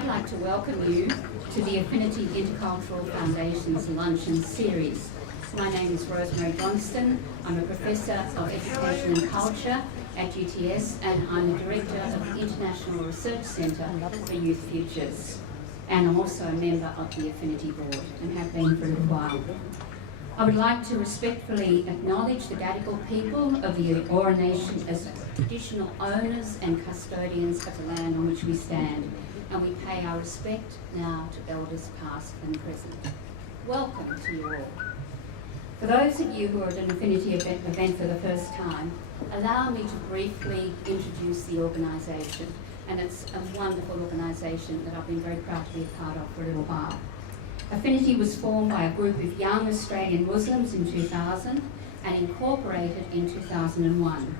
I'd like to welcome you to the Affinity Intercultural Foundation's Luncheon Series. My name is Rosemary Johnston. I'm a Professor of Education and Culture at UTS, and I'm the Director of the International Research Centre for Youth Futures. And I'm also a member of the Affinity Board and have been for a little while. I would like to respectfully acknowledge the Gadigal people of the Eora Nation as traditional owners and custodians of the land on which we stand, and we pay our respect now to elders past and present. Welcome to you all. For those of you who are at an Affinity event for the first time, allow me to briefly introduce the organisation, and it's a wonderful organisation that I've been very proud to be a part of for a little while. Affinity was formed by a group of young Australian Muslims in 2000 and incorporated in 2001.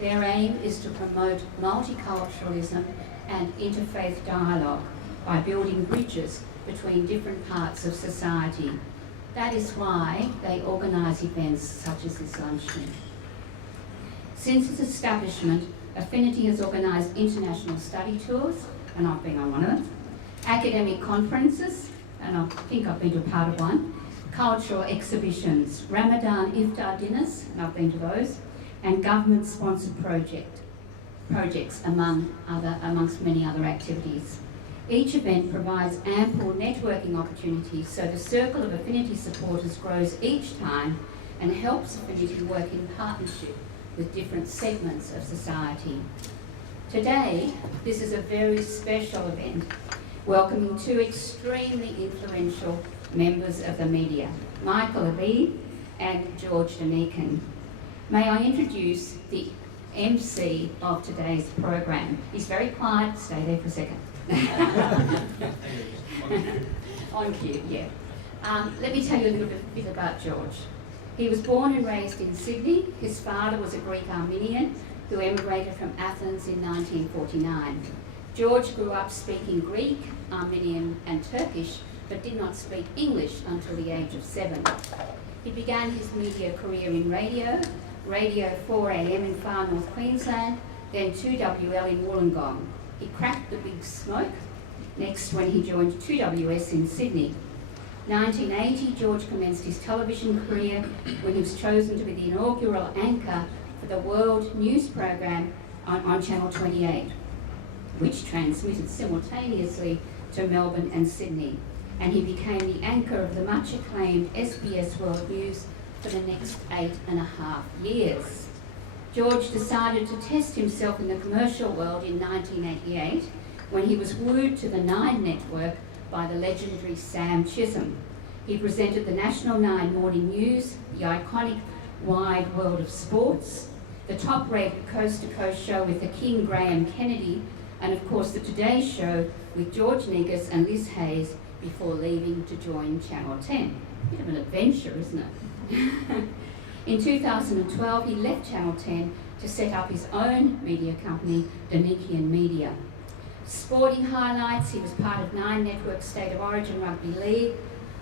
Their aim is to promote multiculturalism and interfaith dialogue by building bridges between different parts of society. That is why they organise events such as this luncheon. Since its establishment, Affinity has organised international study tours, and I've been on one of them, academic conferences, and I think I've been to a part of one, cultural exhibitions, Ramadan iftar dinners, and I've been to those, and government-sponsored projects amongst many other activities. Each event provides ample networking opportunities, so the circle of Affinity supporters grows each time and helps Affinity work in partnership with different segments of society. Today, this is a very special event, welcoming two extremely influential members of the media, Michael Ebeid and George Danican. May I introduce the MC of today's program. He's very quiet, stay there for a second. On cue, yeah. Let me tell you a little bit about George. He was born and raised in Sydney. His father was a Greek Armenian who emigrated from Athens in 1949. George grew up speaking Greek, Armenian and Turkish, but did not speak English until the age of 7. He began his media career in radio 4am in far north Queensland, then 2WL in Wollongong. He cracked the big smoke next when he joined 2WS in Sydney. 1980, George commenced his television career when he was chosen to be the inaugural anchor for the World News Programme on Channel 28, which transmitted simultaneously to Melbourne and Sydney. And he became the anchor of the much acclaimed SBS World News for the next 8.5 years. George decided to test himself in the commercial world in 1988 when he was wooed to the Nine network by the legendary Sam Chisholm. He presented the National 9 Morning News, the iconic Wide World of Sports, the top-rated Coast to Coast show with the King Graham Kennedy, and of course the Today Show with George Negus and Liz Hayes before leaving to join Channel 10. Bit of an adventure, isn't it? In 2012, he left Channel 10 to set up his own media company, Danican Media. Sporting highlights, he was part of Nine Network's State of Origin Rugby League.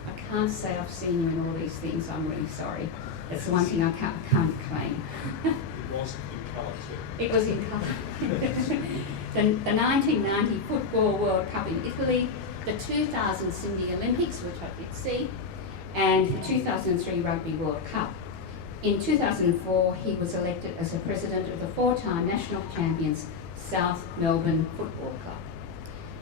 I can't say I've seen you in all these things, I'm really sorry. That's the one thing I can't claim. It was in colour too. It was in colour. The 1990 Football World Cup in Italy, the 2000 Sydney Olympics, which I did see, and the 2003 Rugby World Cup. In 2004, he was elected as the president of the 4-time national champions South Melbourne Football Club.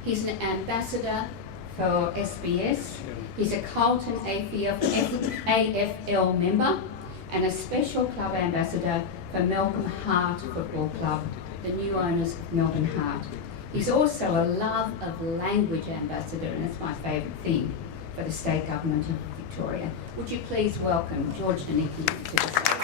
He's an ambassador for SBS. He's a Carlton AFL member and a special club ambassador for Melbourne Heart Football Club, the new owners of Melbourne Heart. He's also a love of language ambassador, and that's my favourite thing, for the state government of Victoria. Would you please welcome George Danican to the stage?